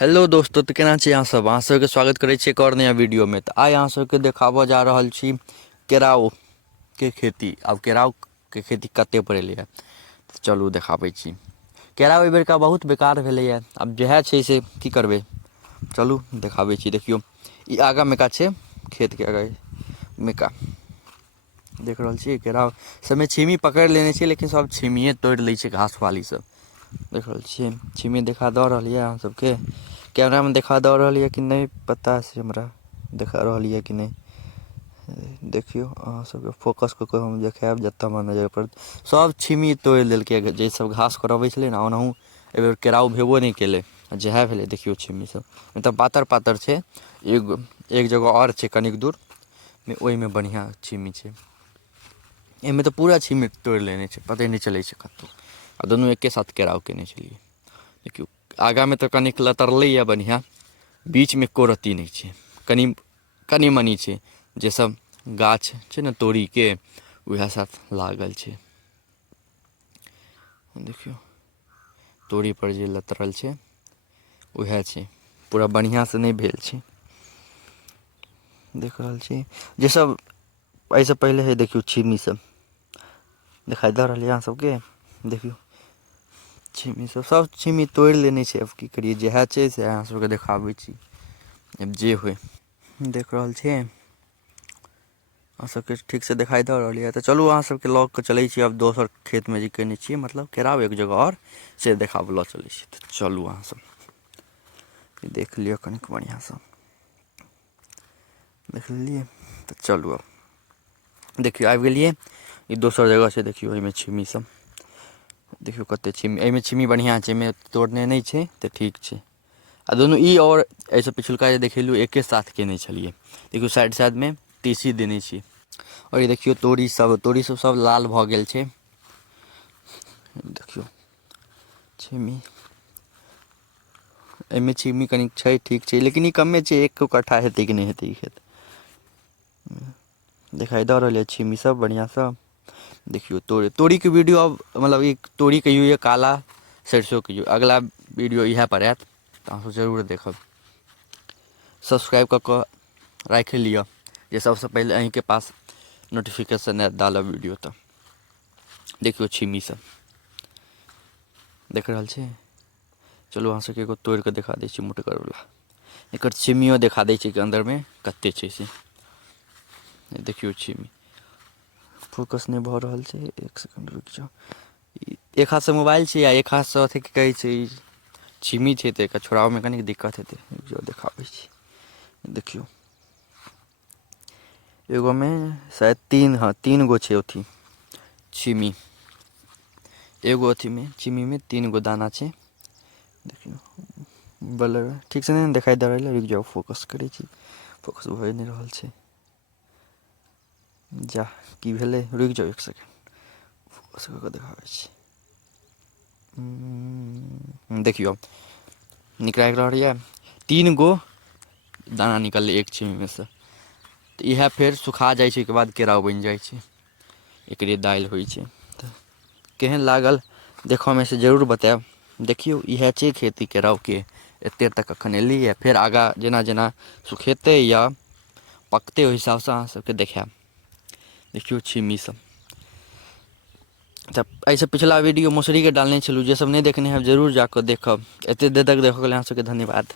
Hello दोस्तों, तो केना छी अहाँ सबके स्वागत करै छी एक और नया वीडियो में। तो आइ अहाँ सबके देखाबऽ जा रहल छी केराव के खेती। आब केराव के खेती कते पड़लै है, तो चलू देखाबै छी। केराव एहि बेरका बहुत बेकार भेलैए। आब जएह छै से की करबै, चलू देखाबै छी। देखियौ, ई आगा मेका छै, खेतके आगा मेका देख रहल छी। केराव सबमे छीमी पकड़ि लेने छै, लेकिन सब छीमिए तोड़ि लै छै घास वाली सब। देख रहल छियै छीमी देखा दऽ रहल यऽ अहाँ सबके। कैमरा में देखा दऽ रहल यऽ कि नहीं पता से हमरा देखा रहल यऽ कि नहीं। देखियौ अहाँ सबके फोकस कऽ के हम देखायब जतऽ हमरा नजर पड़त। सब छीमी तोड़ि देलकै, जे सब घास करबै छलै ने ओनाहू एहि बेर केराव भेबो नहि केलै। जएह भेलै देखियौ छीमी सब मतलब पातर पातर छै। एक जगह और छै कनिक दूर, ओहिमे बढ़िआँ छीमी छै। एहिमे तऽ पूरा छीमी तोड़ि लेने छै, पते नहि चलै छै कतहु। आ दुनू एके साथ केराव केने छलियै। देखियौ आगाँमे तऽ कनिक लतरलै बढ़िआँ, बीचमे एको रत्ती नहि छै। कनि मनी छै, जे सब गाछ छै ने तोड़ीके वएह साथ लागल छै। देखियौ तोड़ी पर जे लतरल छै उएह छै, पूरा बढ़िआँसँ नहि भेल छै। देख रहल छी जे सब एहिसँ पहिले हइ। देखियौ छिमी सब देखाइ दऽ रहल यऽ अहाँ सबके। देखियौ छिमी सब छिमी तोड़ि लेने छै। आब की करिए, जएह छै से अहाँ सबके देखाबै छी। आब जे होइ देख रहल छी अहाँ सबके ठीकसँ देखाइ दऽ रहल यऽ। तऽ चलू अहाँ सबके लऽ कऽ चलै छी आब दोसर खेतमे जे केने छियै, मतलब केराव एक जगह आओर से देखाबऽ लऽ चलै छी। तऽ चलू अहाँ सब देख लिअ कनिक बढ़िआँसँ। देख लेलियै तऽ चलू आब देखियौ आबि गेलियै। ई दोसर जगह छै, देखियौ एहिमे छिमी सब देखियौ कतेक छीमी। एहिमे छीमी बढ़िआँ छै, एहिमे तोड़ने नहि छै तऽ ठीक छै। आ दुनू ई आओर एहिसँ पिछुलका जे देखेलहुँ एके साथ केने छलियै। देखियौ साइड साइडमे तीसी देने छी। और ई देखियौ तोरी सब सब लाल भऽ गेल छै। देखियौ छीमी, एहिमे छीमी कनिक छै ठीक छै, लेकिन ई कमे छै। एक कट्ठा हेतै कि नहि हेतै ई खेत। देखाइ दऽ रहल यऽ छीमी सब बढ़िआँसँ। देखियौ तोरीके वीडियो अब मतलब ई तोरी कहियो यऽ काला सरिसो कहियौ। अगिला वीडियो इएहपर आयत तऽ अहाँसब जरूर देखब। सब्सक्राइब कऽ कऽ राखि लिअ, जे सबसँ पहिले अहीँके पास नोटिफिकेशन आयत डालब वीडियो तऽ। देखियौ छिमी सब देख रहल छी। चलू अहाँ सबके एगो तोड़ि कऽ देखा दै छी मोटगरवला। एकर छिमियो देखा दै छै कि अन्दरमे कतेक छै से। देखियौ छिमी फोकस नहि भऽ रहल छै, एक सेकेण्ड रुकि जाउ। एक हाथसँ मोबाइल छै आ एक हाथसँ अथी की कहै छै छिमी छै, तऽ एकरा छोड़ाबऽमे कनी दिक्कत हेतै। जो देखाबै छी देखियौ एगोमे शायद तीन गो छै अथी छिमी। एगो अथीमे छिमीमे 3 गो दाना छै। देखियौ ब्लर ठीकसँ नहि ने देखाइ दऽ रहल यऽ। रुकि जाउ फोकस करै छी, फोकस भए नहि रहल छै। जा की भेलै, रुकि जाउ एक सेकेण्ड फोकस कऽ कऽ देखाबै छी। देखियौ नीक लागि रहल यऽ। 3 गो दाना निकललै एक छिमीमे सँ। तऽ इएह फेर सुखा जाइ छै, ओहिके बाद केराव बनि जाइ छै। एकरे दालि होइ छै। तऽ केहन लागल देखऽमे से जरूर बतायब। देखियौ इएह छै खेती केरावके। एतेक तक एखन एलैए, फेर आगाँ जेना जेना सुखेतै या पकतै ओहि हिसाबसँ अहाँ सबके देखायब। देखियौ छिमी सब तऽ एहिसँ पिछला वीडियो मौसरीके डालने छलहुँ, जे सब नहि देखने हैब जरूर जा कऽ देखब। एतेक देर तक देखऽके लेल अहाँ सबके धन्यवाद।